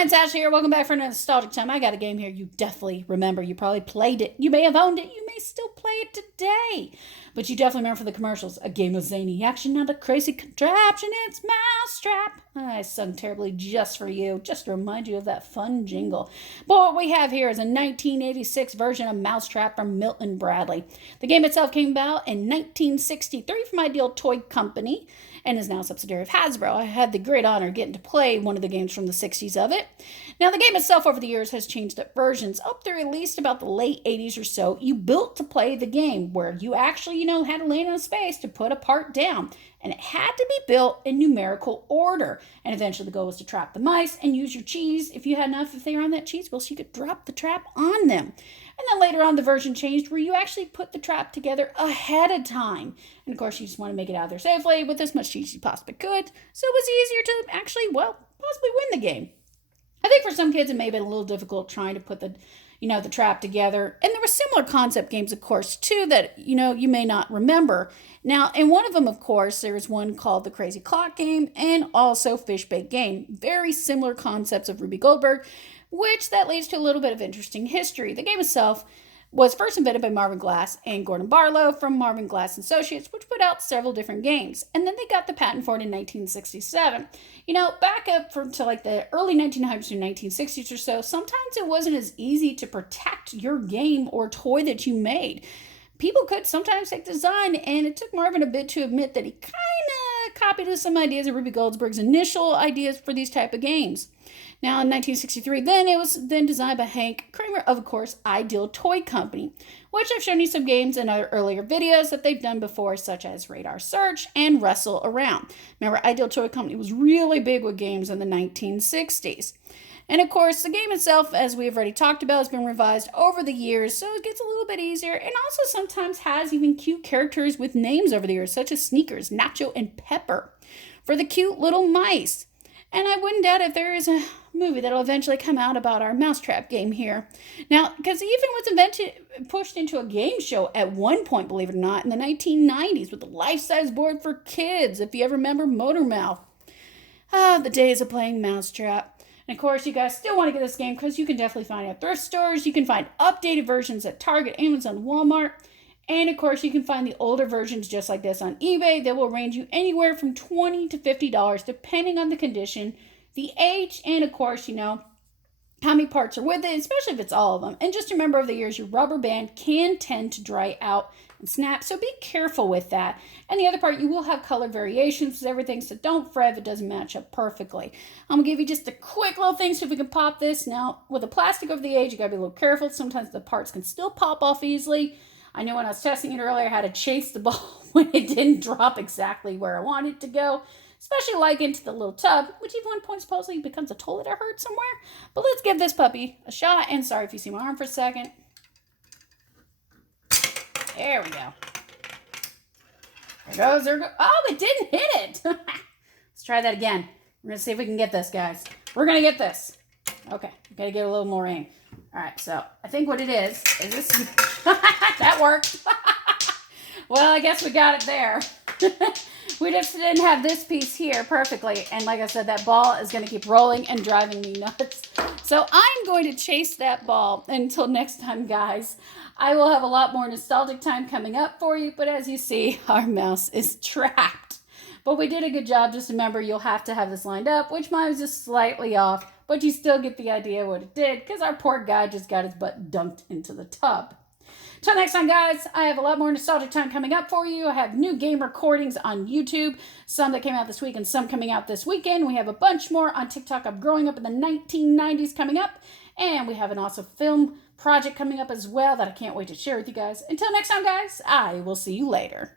Science Ash here. Welcome back for another nostalgic time. I got a game here you definitely remember. You probably played it. You may have owned it. You may still play it today. But you definitely remember from the commercials. A game of zany action, not a crazy contraption. It's Mousetrap. I sung terribly just for you, just to remind you of that fun jingle. But what we have here is a 1986 version of Mousetrap from Milton Bradley. The game itself came about in 1963 from Ideal Toy Company and is now a subsidiary of Hasbro. I had the great honor of getting to play one of the games from the 60s of it. Now, the game itself over the years has changed up versions. Up through at least about the late 80s or so, you built to play the game where you actually, had to land on space to put a part down. And it had to be built in numerical order. And eventually the goal was to trap the mice and use your cheese. If you had enough, if they were on that cheese wheel, so you could drop the trap on them. And then later on, the version changed where you actually put the trap together ahead of time. And of course, you just want to make it out there safely with as much cheese as you possibly could. So it was easier to actually, possibly win the game. I think for some kids, it may have been a little difficult trying to put the trap together. And there were similar concept games, of course, too, that, you may not remember. Now, in one of them, of course, there was one called the Crazy Clock Game and also Fish Bait Game. Very similar concepts of Ruby Goldberg, which that leads to a little bit of interesting history. The game itself was first invented by Marvin Glass and Gordon Barlow from Marvin Glass Associates, which put out several different games. And then they got the patent for it in 1967. Back up to like the early 1900s or 1960s or so, sometimes it wasn't as easy to protect your game or toy that you made. People could sometimes take design, and it took Marvin a bit to admit that he kind of copied some ideas of Ruby Goldberg's initial ideas for these type of games. Now, in 1963, then it was then designed by Hank Kramer of course, Ideal Toy Company, which I've shown you some games in other earlier videos that they've done before, such as Radar Search and Wrestle Around. Remember, Ideal Toy Company was really big with games in the 1960s. And of course, the game itself, as we've already talked about, has been revised over the years, so it gets a little bit easier, and also sometimes has even cute characters with names over the years, such as Sneakers, Nacho, and Pepper, for the cute little mice. And I wouldn't doubt if there is a movie that'll eventually come out about our Mousetrap game here. Now, because even was pushed into a game show at one point, believe it or not, in the 1990s with a life-size board for kids, if you ever remember Motormouth. The days of playing Mousetrap. And of course, you guys still want to get this game because you can definitely find it at thrift stores. You can find updated versions at Target, Amazon, Walmart. And of course, you can find the older versions just like this on eBay. They will range you anywhere from $20 to $50 depending on the condition, the age, and of course, how many parts are with it, especially if it's all of them. And just remember, over the years, your rubber band can tend to dry out and snap, so be careful with that. And the other part, you will have color variations with everything, so don't fret if it doesn't match up perfectly. I'm going to give you just a quick little thing, so if we can pop this. Now, with the plastic over the edge, you got to be a little careful. Sometimes the parts can still pop off easily. I know when I was testing it earlier, I had to chase the ball when it didn't drop exactly where I wanted it to go, especially like into the little tub, which at one point supposedly becomes a toilet I heard somewhere. But let's give this puppy a shot, and sorry if you see my arm for a second. There we go. There goes. Oh, it didn't hit it. Let's try that again. We're going to see if we can get this, guys. We're going to get this. Okay, got to get a little more aim. All right, so I think what it is this. That worked. Well, I guess we got it there. We just didn't have this piece here perfectly. And like I said, that ball is going to keep rolling and driving me nuts. So I'm going to chase that ball until next time, guys. I will have a lot more nostalgic time coming up for you. But as you see, our mouse is trapped. But we did a good job. Just remember, you'll have to have this lined up, which mine was just slightly off. But you still get the idea of what it did, because our poor guy just got his butt dunked into the tub. Till next time, guys, I have a lot more nostalgic time coming up for you. I have new game recordings on YouTube, some that came out this week and some coming out this weekend. We have a bunch more on TikTok of growing up in the 1990s coming up. And we have an awesome film project coming up as well that I can't wait to share with you guys. Until next time, guys, I will see you later.